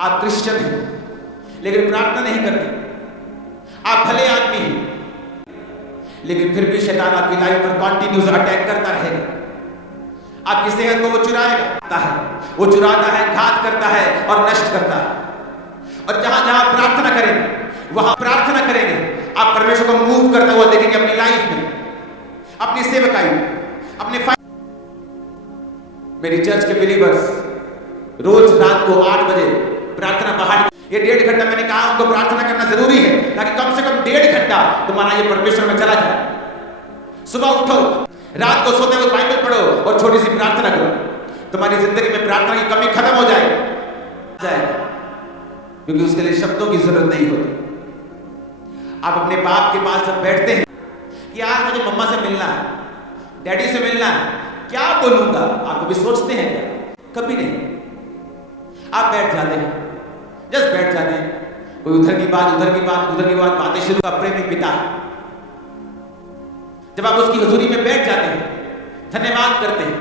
आप क्रिश्चियन हैं लेकिन प्रार्थना नहीं करते, आप भले आदमी हैं लेकिन फिर भी शैतान आपकी लाइफ पर कॉन्टिन्यूस अटैक करता रहेगा। आपकी सेहत को वो चुराएगा है, वो चुराता है, घात करता है और नष्ट करता है। और जहां जहां प्रार्थना करेंगे वहां प्रार्थना करेंगे, आप परमेश्वर को मूव करता हुआ देखेंगे अपनी लाइफ में, अपनी सेवकाई में, अपने मेरी चर्च के बिलीवर्स रोज रात को 8 बजे प्रार्थना बाहर, ये 1.5 घंटा मैंने कहा उनको प्रार्थना करना जरूरी है ताकि कम से कम 1.5 घंटा तुम्हारा ये परमेश्वर में चला जाए। सुबह उठो, रात को सोते हुए बाइबल पढ़ो और छोटी सी प्रार्थना करो, तुम्हारी जिंदगी में प्रार्थना की कमी खत्म हो जाएगी, क्योंकि उसके लिए शब्दों की जरूरत नहीं होती। आप अपने बाप के पास जब बैठते हैं कि आज मुझे मम्मा से मिलना है, डैडी से मिलना है, क्या बोलूंगा, आप कभी सोचते हैं क्या? कभी नहीं। आप बैठ जाते हैं, जस्ट बैठ जाते हैं, कोई उधर की बात उधर की बात उधर की बात, बातें शुरू का प्रेमी पिता। जब आप उसकी हुजूरी में बैठ जाते हैं, धन्यवाद करते हैं,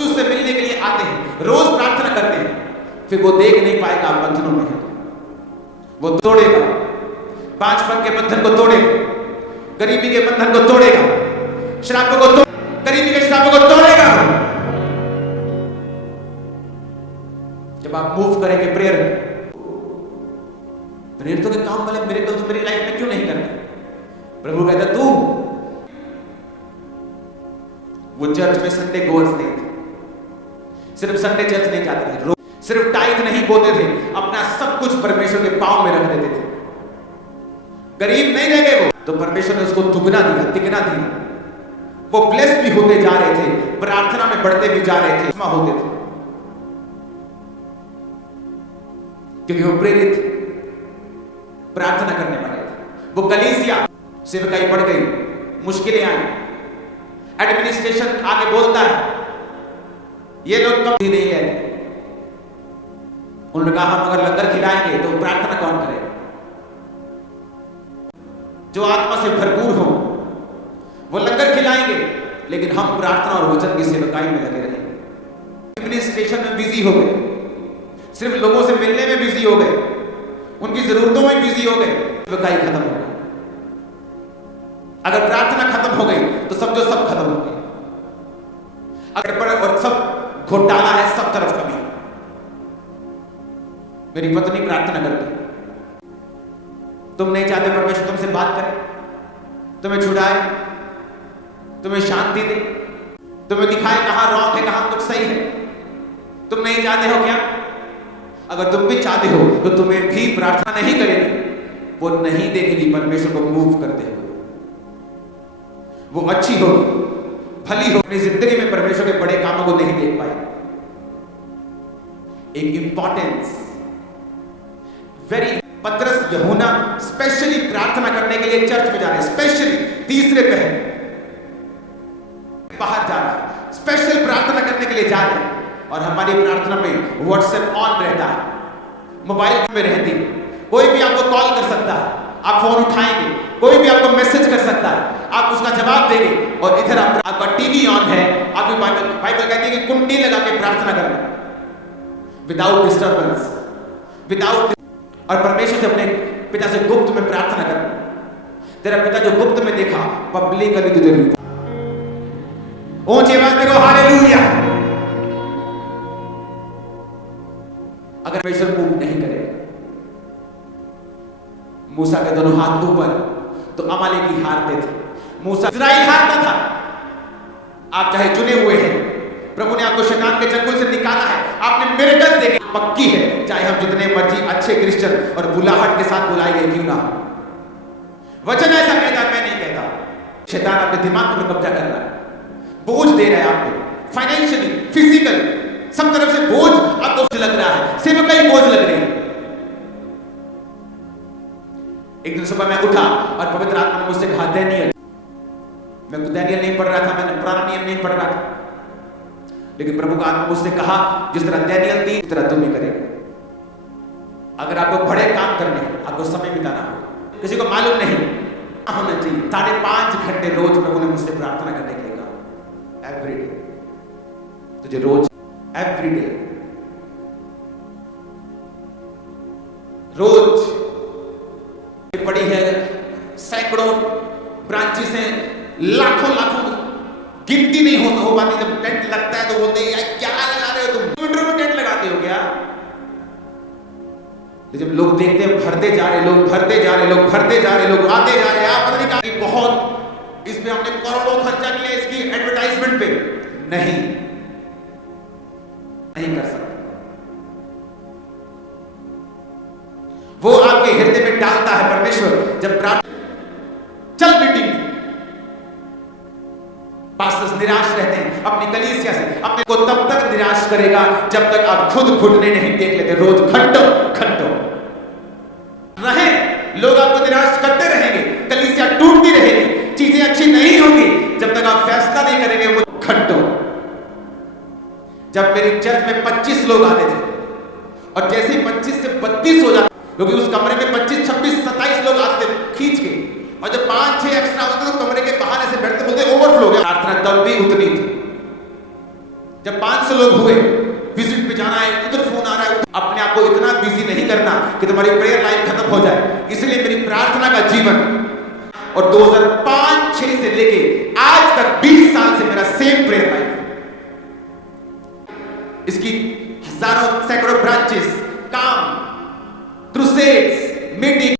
उससे मिलने के लिए आते हैं, रोज प्रार्थना करते हैं, फिर वो देख नहीं पाएगा आप बंधनों में हैं, वो तोड़ेगा, 5 के बंधन को तोड़ेगा, गरीबी के बंधन को तोड़ेगा, श्रापों को गरीबी के श्रापों को तोड़ेगा। जब आप मूव करेंगे प्रेयर तो के काम वाले मिरेकल तो मेरी लाइफ में क्यों नहीं करते? प्रभु कहता तू, वो चर्च में संडे गोअर्स नहीं थे, सिर्फ संडे चर्च नहीं जाते थे, सिर्फ टाइथ नहीं बोलते थे, अपना सब कुछ परमेश्वर के पांव में रख देते थे। गरीब नहीं रह गए वो, तो परमेश्वर ने उसको दुगना दिया, तिगना दिया, वो ब्लेस भी होते जा रहे थे, प्रार्थना में बढ़ते भी जा रहे थे, होते थे, क्योंकि वो प्रेरित प्रार्थना करने वाले थे। वो कलीसिया सेवकाई बढ़ गई, मुश्किलें आई, एडमिनिस्ट्रेशन आगे बोलता है ये लोग कभी नहीं लेते, उन्होंने कहा हम अगर लंगर खिलाएंगे तो प्रार्थना कौन करेगा? जो आत्मा से भरपूर हो वो लंगर खिलाएंगे, लेकिन हम प्रार्थना और वचन की सेवकाई में लगे रहेंगे। एडमिनिस्ट्रेशन में बिजी हो गए, सिर्फ लोगों से मिलने में बिजी हो गए, उनकी जरूरतों में बिजी हो गए, सेवकाई खत्म हो गई। अगर प्रार्थना खत्म हो गई तो समझो सब खत्म हो गया। अगर और सब घोटाला है, सब तरफ कमी। मेरी पत्नी प्रार्थना करती, तुम नहीं चाहते परमेश्वर तुमसे बात करे, तुम्हें छुड़ाए, तुम्हें शांति दे, तुम्हें दिखाए कहां रॉन्ग है कहां कुछ सही है, तुम नहीं चाहते हो क्या? अगर तुम भी चाहते हो तो तुम्हें भी प्रार्थना नहीं करेगी, वो नहीं देखेगी परमेश्वर को मूव करते हुए, वो अच्छी होगी, भली हो, अपनी जिंदगी में परमेश्वर के बड़े कामों को नहीं देख पाएगी। एक इंपॉर्टेंस वेरी, पतरस यूहन्ना स्पेशली प्रार्थना करने के लिए चर्च में जा रहे हैं, स्पेशली तीसरे पहर बाहर जा रहा है, स्पेशल प्रार्थना करने के लिए जा रहे हैं। और हमारी प्रार्थना में व्हाट्सएप ऑन रहता है, मोबाइल में रहती है, कोई भी आपको कॉल कर सकता है, आप फोन उठाएंगे, कोई भी आपको मैसेज कर सकता है, आप उसका जवाब देंगे, और इधर आपका टीवी ऑन है, आपकी बाइबल कहती है कि कुंडी लगा के प्रार्थना करना, विदाउट डिस्टर्बेंस, विदाउट, और परमेश्वर से अपने पिता से गुप्त में प्रार्थना करना। तेरा पिता जो गुप्त में देखा पब्लिकली तुझे ऊंची आवाज में कहो हालेलुया। अगर परमेश्वर मूव नहीं करे, मूसा के दोनों हाथ ऊपर, तो अमालेकी हारते थे, मूसा इस्राएल हारता था। आप चाहे चुने हुए हैं, प्रभु ने आपको शैतान के चंगुल से निकाला है, आपने मिरेकल देखे, पक्की है, चाहे हम जितने मर्जी अच्छे क्रिश्चियन और बुलाहट के साथ बुलाए गए क्यों ना। वचन ऐसा कहता, मैं नहीं कहता। शैतान आपके दिमाग पर कब्जा कर रहा है, बोझ दे रहा है आपको, फाइनेंशियली, फिजिकल, सब तरफ से बोझ आपको लग रहा है, सेवकाई बोझ लग रही है। एक दिन सुबह मैं उठा और पवित्र आत्मा ने मुझसे कहा डैनियल, मैं डैनियल नहीं पढ़ रहा था, मैंने पुराना नियम नहीं पढ़ रहा था, लेकिन प्रभु का आत्मा मुझसे कहा जिस तरह डैनियल थी उस तरह तुम भी करेगा। अगर आपको बड़े काम करने हैं, आपको समय बिताना हो, किसी को मालूम नहीं होना चाहिए, 5.5 घंटे रोज प्रभु ने मुझसे प्रार्थना करने के लिए कहा, एवरी डे, तुझे रोज एवरी डे रोज पड़ी है, सैकड़ों ब्रांचेस हैं, लाखों गिनती नहीं हो पाती। जब टेंट लगता है तो बोलते हैं क्या लगा रहे हो तुम, किलोमीटर में टेंट लगाते हो क्या? जब लोग देखते हैं भरते जा रहे लोग, भरते जा रहे लोग, भरते जा रहे लोग, आते जा रहे, आप पता नहीं कहा बहुत इस पे हमने करोड़ों खर्चा किया इसकी एडवर्टाइजमेंट पे, नहीं कर सकते। वो आपके हृदय में डालता है परमेश्वर जब प्रार्थना। चल मीटिंग, पास्टर्स निराश रहते हैं अपनी कलीसिया से, अपने को तब तक निराश करेगा जब तक आप खुद घुटने नहीं टेक लेते। रोज घंटों रहे, लोग आपको निराश करते रहेंगे, कलीसिया टूटती रहेगी, चीजें अच्छी नहीं होगी जब तक आप फैसला नहीं करेंगे। वो घंटों, जब मेरी चर्च में 25 लोग आते थे और जैसे 25 से 32 हो जाते, क्योंकि उस कमरे में 25, 26, 27 लोग आते थे खींच के, और जब 5-6 एक्स्ट्रा होते तो कमरे के बाहर ऐसे बैठते, बोलते ओवरफ्लो हो गया। प्रार्थना तब भी उतनी थी। जब 500 लोग हुए, विजिट पे जाना है, उधर फोन आ रहा है, अपने आप को इतना बिजी नहीं करना कि तुम्हारी प्रेयर लाइफ खत्म हो जाए। इसलिए मेरी प्रार्थना का जीवन, और 2005-6 से लेके आज तक 20 साल से मेरा सेम प्रेयर लाइफ, इसकी हजारों सैकड़ों ब्रांचेस, काम, क्रूसेड्स, मीटिंग,